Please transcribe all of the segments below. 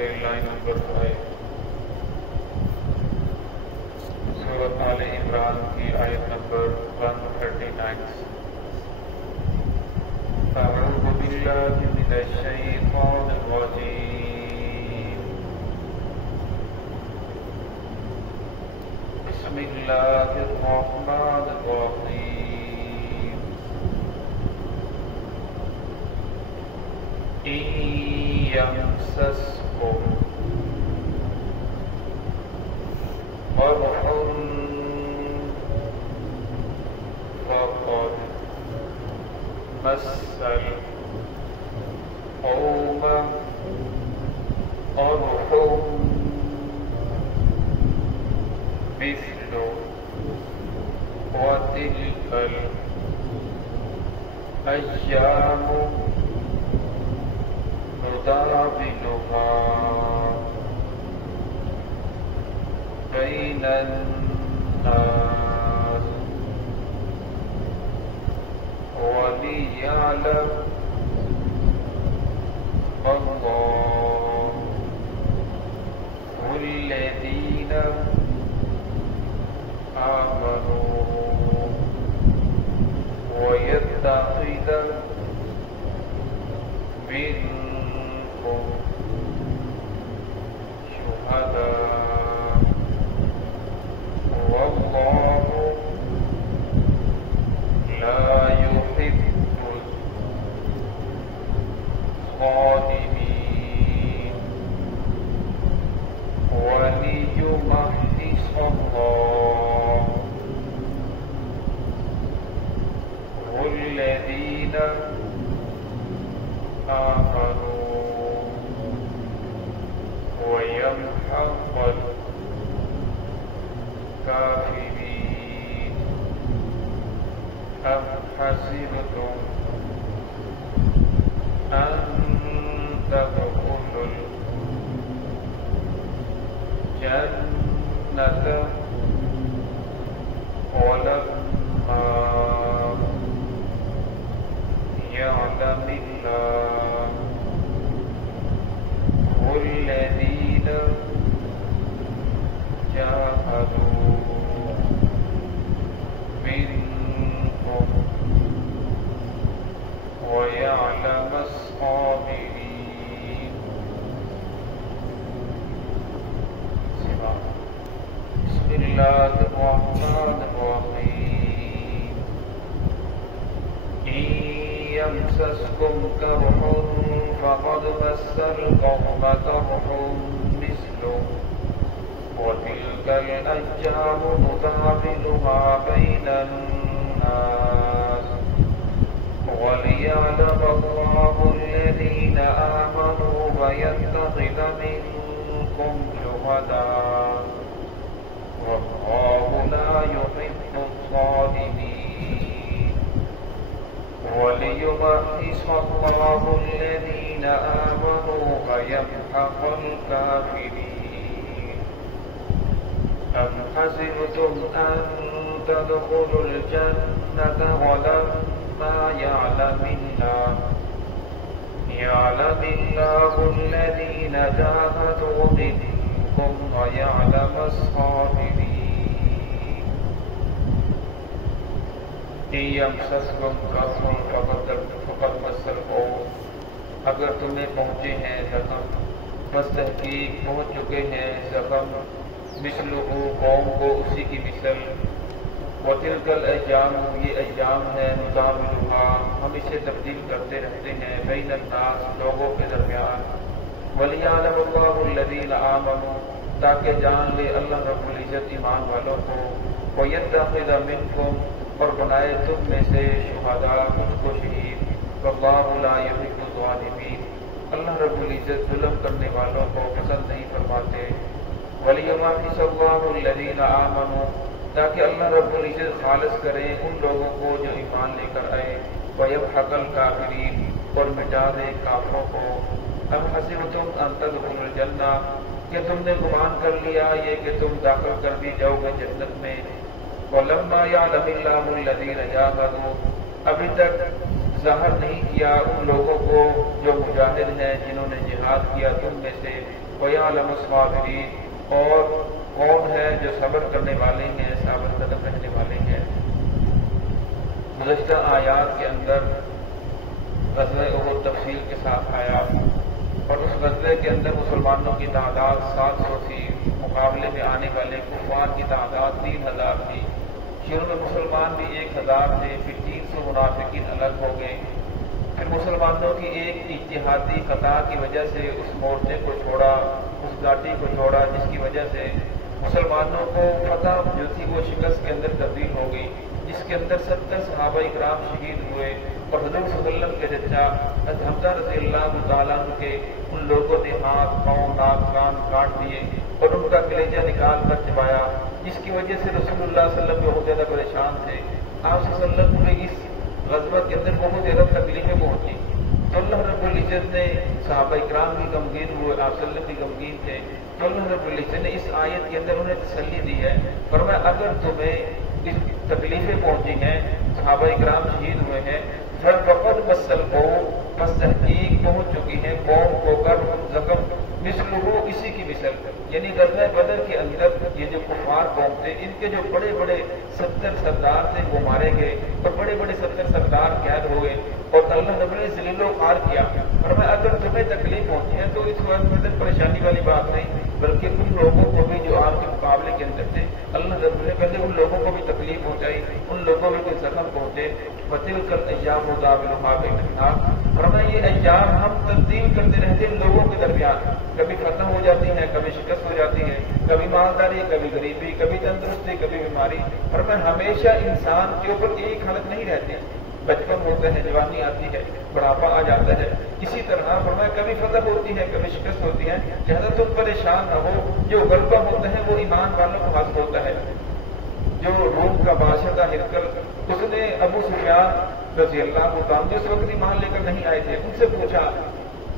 سے line number 5 سورۃ آل عمران کی آیت نمبر 139 اعوذ باللہ من الشیطان الرجیم بسم اللہ الرحمن الرحیم إن يمسسكم قرح فقد مس القوم قرح مثله وتلك الأيام نداولها بين الناس وليعلم الله الذين آمنوا ويتخذ منكم شهداء والله لا يحب الظالمين وليمحص الله الذين آمنوا ويمحق الكافرين أم حسبتم أن تدخلوا الجنة ولما يعلم الله الذين جاهدوا منكم ويعلم الصابرين. بسم الله الرحمن الرحيم إن يمسسكم كرح فقد مس القوم كرح مثله وتلك الأيام نداولها بين الناس وليعلم الله الذين آمنوا ويتخذ منكم شهداء والله لا يحب الظالمين وليمحص الله الذين آمنوا ويمحق الكافرين. أم حسبتم أن تدخلوا الجنة ولما يعلم الله الذين جاهدوا منكم ويعلم الصابرين. إن يمسسكم قرح فقد مس القوم اگر تمہیں پہنچے ہیں زخم بس تحقیق پہنچ چکے ہیں زخم مثلہ قوم کو اسی کی مثل وتلک الایام یہ ایام ہے نداولها ہم اسے تبدیل کرتے رہتے ہیں بین الناس لوگوں کے درمیان ولیعلم اللہ الذین آمنوا تاکہ جان لے اللہ رب العزت ایمان والوں کو ویتخذ منکم اور بنائے تم میں سے شہداء خود کو شہید واللہ لا یحب الظالمین اللہ رب العزت ظلم کرنے والوں کو پسند نہیں فرماتے ولیمحص اللہ الذین آمنوا تاکہ اللہ رب العزت خالص کرے ان لوگوں کو جو ایمان لے کر آئے ویمحق الکافرین اور مٹا دے کافروں کو. ام حسبتم ان تدخلوا الجنہ کہ تم نے گمان کر لیا یہ کہ تم داخل کر دی جاؤ گے جنت میں ولما يعلم الله الذين جاهدوا ابھی تک ظاہر نہیں کیا ان لوگوں کو جو مجاہد ہیں جنہوں نے جہاد کیا تم میں سے वयअलमु अस्साबिरीन, और कौन है जो सब्र करने वाले हैं, साबिर कदम रहने वाले हैं। गुज़श्ता आयात के अंदर ग़ज़वे उहद तफसील के साथ आया और उस ग़ज़वे के अंदर मुसलमानों की तादाद 700 थी, मुकाबले में आने वाले कुफ़ार की तादाद 3000 थी। शुरू में मुसलमान भी 1000 थे, फिर 300 मुनाफिकीन अलग हो गए। फिर मुसलमानों की एक इज्तिहादी ख़ता की वजह से उस मोर्चे को छोड़ा, उस घाटी को छोड़ा, जिसकी वजह से मुसलमानों को फतह जो थी वो शिकस्त के अंदर तब्दील हो गई, जिसके अंदर 70 सहाबा इकराम शहीद हुए और हुज़ूर सल्लल्लाहु अलैहि वसल्लम के चचा हज़रत हम्ज़ा रज़ियल्लाहु तआला अन्हु के उन लोगों ने हाथ, पाँव, नाक, कान काट दिए और उनका कलेजा निकाल कर चबाया, जिसकी वजह से रसूलुल्लाह सल्लल्लाहु अलैहि वसल्लम बहुत ज्यादा परेशान थे। आप सल्लल्लाहु अलैहि वसल्लम को इस ग़ज़वा के अंदर बहुत ज्यादा तकलीफें पहुंची। तो अल्लाह रब्बुल इज्जत ने सहाबा इकराम भी गमगीन हुए, आप सल्लल्लाहु अलैहि वसल्लम भी गमगीन थे। तो अल्लाह रब्बुल इज्जत ने इस आयत के अंदर उन्हें तसल्ली दी है, फरमाया अगर तुम्हें इस तकलीफें पहुंची हैं, सहाबा इकराम शहीद हुए हैं, फक़द मस्सल को बस तहकीक पहुंच चुकी है कौम को कर जख्म मिसलहू, इसी की मिसल, यानी ग़ज़वा बदर के अंदर ये जो कुफ़ार कौम थे, इनके जो बड़े बड़े 70 सरदार थे वो मारे गए और बड़े बड़े 70 सरदार कैद हो गए और अल्लाह ने ज़लील व ख़ार किया। और मैं अगर तुम्हें तकलीफ पहुंची है तो इस वक्त परेशानी वाली बात नहीं, बल्कि उन लोगों को भी जो आपके मुकाबले के अंदर थे, अल्लाह ने पहले उन लोगों को भी तकलीफ पहुंचाई, उन लोगों में कोई जख्म पहुंचे। वतिलकल अय्याम नुदाविलुहा बैनन्नास, फरमाया ये अय्याम हम तब्दील करते रहते हैं लोगों के दरमियान, कभी फतह हो जाती है, कभी शिकस्त हो जाती है, कभी मालदारी, कभी गरीबी, कभी तंदुरुस्ती, कभी बीमारी। फरमाया हमेशा इंसान के ऊपर एक हालत नहीं रहती, बचपन होता है, जवानी आती है, बुढ़ापा आ जाता है, इसी तरह फरमाया कभी फतह होती है, कभी शिकस्त होती है। लिहाजा तुम परेशान न हो, जो गलबा होता है वो ईमान वालों को हासिल होता है। जो रूम का बादशाह था हिरकल, उसने अबू सुफियान रज़ियल्लाहु ताला जिस वक्त ईमान लेकर नहीं आए थे, उनसे पूछा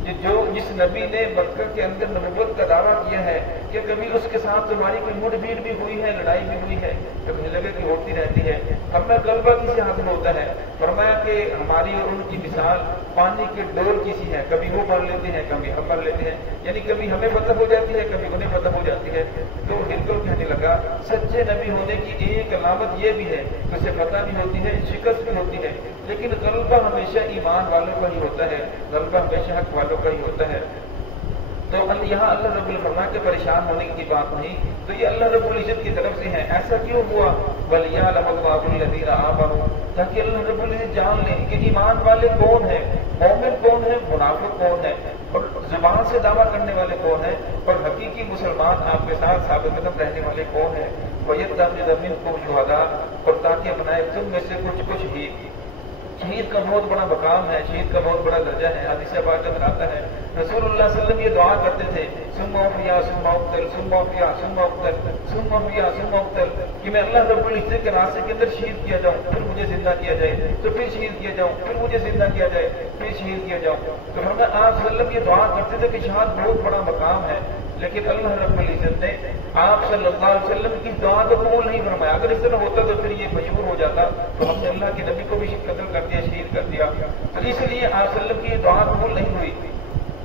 कि जो जिस नबी ने मक्का के अंदर नबुव्वत का दावा किया है, क्या कभी उसके साथ तुम्हारी कोई मुठभेड़ भी हुई है, लड़ाई भी हुई है? तो मुझे लगे कि होती रहती है। हमें गलबा किसी हासिल होता है? फरमाया कि हमारी और उनकी मिसाल पानी के डोल किसी है, कभी वो भर लेते हैं, कभी हम भर लेते हैं, यानी कभी हमें फतह हो जाती है, कभी उन्हें फतह हो जाती है। तो हिरकल कहने लगा सच्चे नबी होने की एक अलामत यह भी है कि उसे फतह भी होती है, शिकस्त भी होती है, लेकिन गलबा हमेशा ईमान वालों का ही होता है, गलबा हमेशा हक वालों का ही होता है। तो यहाँ अल्लाह रब्बुल फरमा के परेशान होने की बात नहीं, तो ये अल्लाह रब्बुल इज्जत की तरफ से है। ऐसा क्यों हुआ? वलियअलमल्लाहुल्लज़ीना आमनू, ताकि अल्लाह रब्बुल इज्जत जान ले कि ईमान वाले कौन है, मोमिन कौन है, मुनाफिक कौन है, और जुबान से दावा करने वाले कौन है, और हकीकी मुसलमान आपके साथ साबित कदम रहने वाले कौन है। वयत्तखिज़ मिनकुम शुहदा, और ताकि अपनाए तुम में से कुछ ही। शहीद का बहुत बड़ा मकाम है, शहीद का बहुत बड़ा दर्जा है। हदीस पाक में आता है रसूलुल्लाह सल्लल्लाहु अलैहि वसल्लम ये दुआ करते थे, सुम्मा उफ़िया सुम्मा उक़्तल, सुम्मा उफ़िया सुम्मा उक़्तल, सुम्मा उफ़िया सुम्मा उक़्तल, कि मैं अल्लाह रब्बुल इज्जत के रास्ते के अंदर शहीद किया जाऊं, फिर मुझे जिंदा किया जाए, तो फिर शहीद किया जाऊं, फिर मुझे जिंदा किया जाए, फिर शहीद किया जाऊं। तो हमें आप सल्लल्लाहु अलैहि वसल्लम ये दुआ करते थे कि शहादत बहुत बड़ा मकाम है, लेकिन अल्लाह रब्बुल इज्जत ने आप सल्लल्लाहु अलैहि वसल्लम की दुआ को कबूल नहीं फरमाया। अगर इस तरह होता तो फिर ये मजबूर हो जाता, तो हमने अल्लाह के नबी को भी कत्ल कर दिया, शहीद कर दिया। तो इसलिए आप सल्लल्लाहु अलैहि वसल्लम की दुआ कबूल नहीं हुई।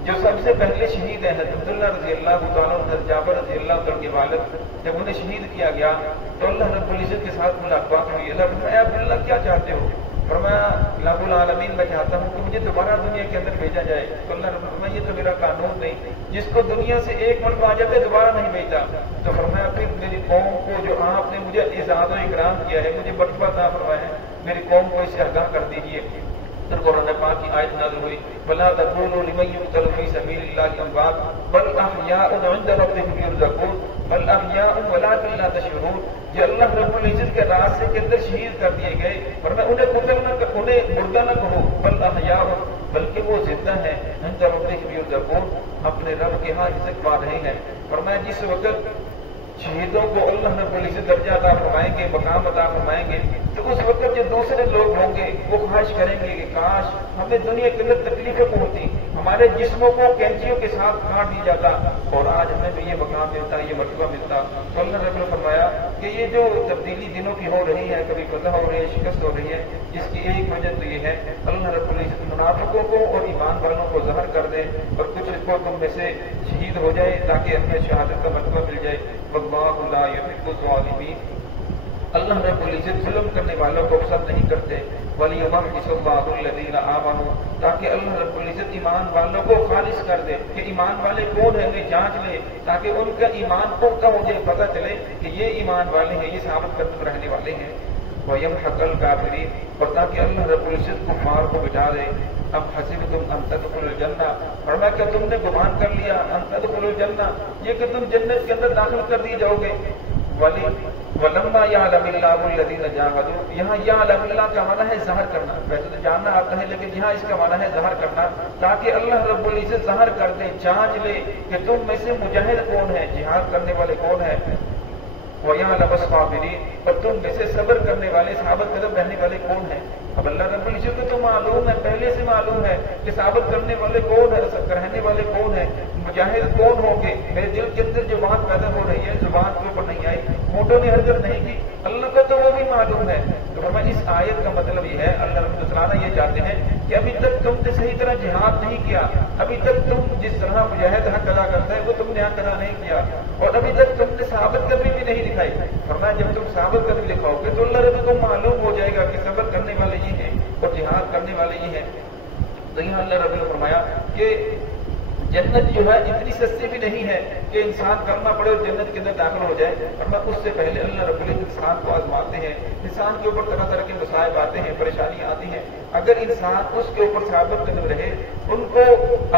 जो सबसे पहले शहीद है हज़रत अब्दुल्लाह रज़ियल्लाहु ताला अन्हु, हज़रत जाबिर रज़ियल्लाहु ताला के वालिद, जब उन्हें शहीद किया गया तो अल्लाह रब्बुल इज्जत के साथ मुलाकात हुई। अल्लाह फरमाया अब्दुल्लाह क्या चाहते हो? फरमाया रब्बुल आलमीन मैं चाहता हूँ कि मुझे दोबारा दुनिया के अंदर भेजा जाए। तो अल्लाह रब्बुल फरमाया ये तो मेरा कानून नहीं, जिसको दुनिया से एक मरतबा आ जाता है दोबारा नहीं भेजता। तो फरमाया फिर मेरी कौम को जो आपने मुझे इज़्ज़त व इकराम किया है, मुझे मरतबा अता फरमाया है, मेरी कौम को इससे आगाह कर दीजिए। फिर कुरान पाक की आयत नाज़िल हुई, वला तक़ूलू लिमन युक़तलू फ़ी सबीलिल्लाहि अमवात बल अहयाउन इन्द रब्बिहिम युरज़क़ून बल अहयाउन वलाकिन ला तशऊरून। जो अल्लाह रब्बुल इज्जत के रास्ते के अंदर शहीद कर दिए गए, फरमाया उन्हें मुर्दा न कहो, बल अहयाउन, बल्कि वो जिंदा है, इन्द रब्बिहिम युरज़क़ून, अपने रब के यहाँ रिज़्क़ पा रहे हैं। फरमाया जिस वक्त शहीदों को अल्लाह रब्बुल इज्जत दर्जा अता फरमाएंगे, मकाम अता फरमाएंगे, तो उस वक्त जो दूसरे लोग होंगे वो ख्वाहिश करेंगे कि काश हमें दुनिया के अंदर तकलीफें पहुंचती, हमारे जिस्मों को कैंचियों के साथ काट दिया जाता और आज हमें भी ये मकाम मिलता, ये मर्तबा मिलता। तो अल्लाह रब्बुल फरमाया कि ये जो तब्दीली दिनों की हो रही है, कभी फतह हो रही है, शिकस्त हो रही है, इसकी एक वजह तो ये है अल्लाह रब्बुल इज्जत मुनाफिकों मुनाफिकों को और ईमान वालों को ज़हर कर दे और कुछ को तुम में से शहीद हो जाए ताकि हमें शहादत का मर्तबा मिल जाए। वल्लाहु ला युहिब्बुल ज़ालिमीन, अल्लाह रब्बुल इज्जत जुल्म करने वालों को पसंद नहीं करते। वलियुमहिसुल्लाहु अल्लज़ीना आमनू, ताकि अल्लाह रब्बुल इज्जत ईमान वालों को खालिस कर दे कि ईमान वाले कौन है, वे जांच ले ताकि उनका ईमान पक्का मुझे पता चले कि ये ईमान वाले हैं, ये साबित करने रहने वाले हैं। वयमहक़ल काफ़िरीन, और ताकि अल्लाह रब्बुल इज्जत कुफ़ार को मिटा दे। अब हसिबतुम अन तदखुलुल जन्नह, फरमाया क्या तुमने गुमान कर लिया अन तदखुलुल जन्नह, ये कि तुम जन्नत के अंदर दाखिल कर दिए जाओगे। वलम्मा यअलमिल्लाहु अल्लज़ीना जाहदू, यहाँ यअलमिल्लाह का माना है ज़हर करना, वैसे तो जानना आता है लेकिन यहाँ इसका माना है ज़हर करना, ताकि अल्लाह रब्बुल इज्जत ज़हर कर दे, जांच ले कि तुम में से मुजाहिद कौन है, जिहाद करने वाले कौन है। वयअलमस साबिरीन, और तुम में से सब्र करने वाले, साबित कदम रहने वाले कौन है। अब अल्लाह रब्बुल इज्जत को तो मालूम है, पहले से मालूम है कि साबित करने वाले कौन है, रहने वाले कौन है, मुजाहिद कौन होंगे। मेरे दिल के अंदर जो बात पैदा हो रही है, जुबान के ऊपर नहीं आई, होठों ने हरकत नहीं की, अल्लाह को तो वो भी मालूम है। तो हमें इस आयत का मतलब ये है, अल्लाह रब्बुल तआला ये चाहते हैं कि अभी तक तुमने सही तरह जिहाद नहीं किया, अभी तक तुम जिस तरह मुजाहिद हक अदा करता है वो तुमने हक अदा नहीं किया, और अभी तक तुमने साबित कदमी भी नहीं दिखाई। फरमाया जब तुम साबित कदमी दिखाओगे तो अल्लाह रब्बुल को मालूम हो जाएगा कि सब्र करने वाले ये हैं और जिहाद करने वाले ये हैं। तो यहाँ अल्लाह रब्बुल ने फरमाया कि जन्नत जो है इतनी सस्ती भी नहीं है कि इंसान करना पड़े और जन्नत के अंदर दाखिल हो जाए, वरना उससे पहले अल्लाह रब्बुल इज्जत इंसान को आजमाते हैं, इंसान के ऊपर तरह तरह के मसाइब आते हैं, परेशानियां आती हैं। अगर इंसान उसके ऊपर साबित कदम रहे, उनको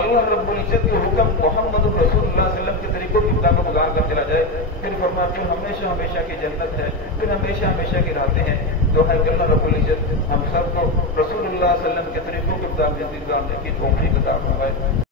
अल्लाह रब्बुल इज्जत के हुक्म मोहम्मद रसूलुल्लाह सल्लल्लाहु अलैहि वसल्लम के तरीकों की मुताबिक गुजार कर चला जाए, फिर फरमाया जो हमेशा हमेशा की जन्नत है, फिर हमेशा हमेशा की राहतें हैं। तो है कि अल्लाह रब्बुल इज्जत हम सबको रसूलुल्लाह सल्लल्लाहु अलैहि वसल्लम के तरीकों के मुताबिक जिंदगी गुजारने की तौफीक अता फरमाए।